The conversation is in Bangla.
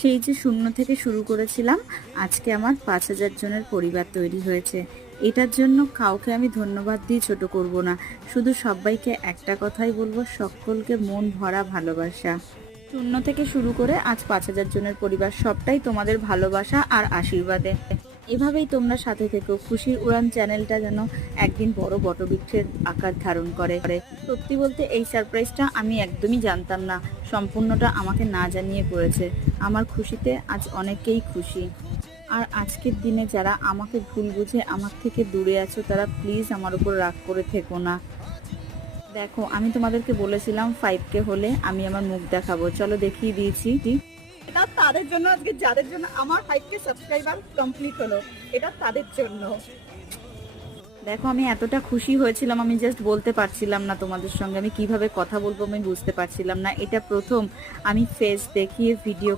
সেই যে শূন্য থেকে শুরু করেছিলাম, আজকে আমার 5,000 জনের পরিবার তৈরি হয়েছে। এটার জন্য কাউকে আমি ধন্যবাদ দিয়ে ছোট করব না, শুধু সবাইকে একটা কথাই বলবো, সকলকে মন ভরা ভালোবাসা। শূন্য থেকে শুরু করে আজ 5,000 জনের পরিবার, সবটাই তোমাদের ভালোবাসা আর আশীর্বাদে। এভাবেই তোমরা সাথে থেকো, খুশির উড়ান চ্যানেলটা যেন একদিন বড় বটবৃক্ষের আকার ধারণ করে। সত্যি বলতে এই সারপ্রাইজটা আমি একদমই জানতাম না, সম্পূর্ণটা আমাকে না জানিয়ে পড়েছে। আমার খুশিতে আজ অনেকেই খুশি। আর আজকের দিনে যারা আমাকে ভুল বুঝে আমার থেকে দূরে আছো, তারা প্লিজ আমার উপর রাগ করে থেকো না। দেখো, আমি তোমাদেরকে বলেছিলাম 5K হলে আমি আমার মুখ দেখাবো, চলো দেখিয়ে দিয়েছি। এটা তাদের জন্য আজকে, যাদের জন্য আমার 5K সাবস্ক্রাইবার কমপ্লিট হলো, এটা তাদের জন্য। দেখো, আমি এতটা খুশি হয়েছিলাম, আমি জাস্ট বলতে পারছিলাম না তোমাদের সঙ্গে, আমি কিভাবে কথা বলবো আমি বুঝতে পারছিলাম না। এটা প্রথম আমি ফেস দেখিয়ে ভিডিও